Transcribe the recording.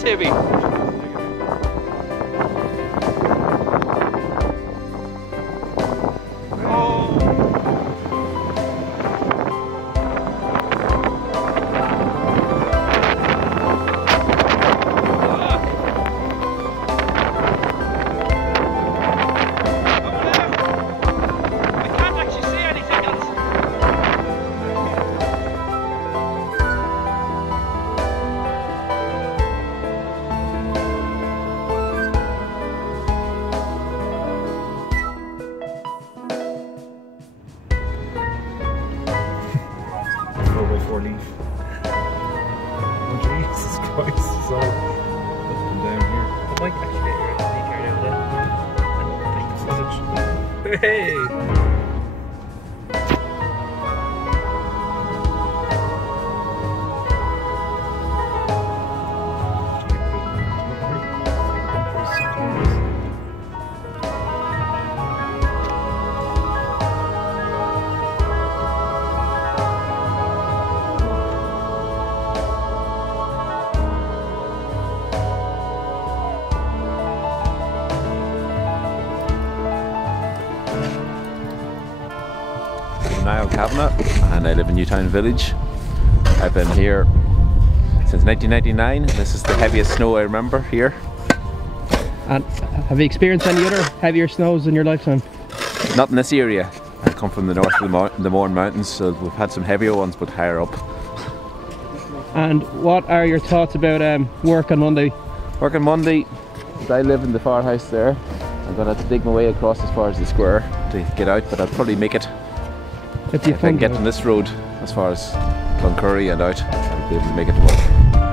Timmy. Leaf. Oh Jesus Christ, so up and down here. The mic actually be carried over there. Hey! I'm Niall Kavanagh and I live in Newtown Village. I've been here since 1999. This is the heaviest snow I remember here. And have you experienced any other heavier snows in your lifetime? Not in this area. I come from the north of the Mourne Mountains, so we've had some heavier ones but higher up. And what are your thoughts about work on Monday? Work on Monday, I live in the far house there. I'm going to have to dig my way across as far as the square to get out, but I'll probably make it. If I can get on this road as far as Cloncurry and out, I'll be able to make it to work.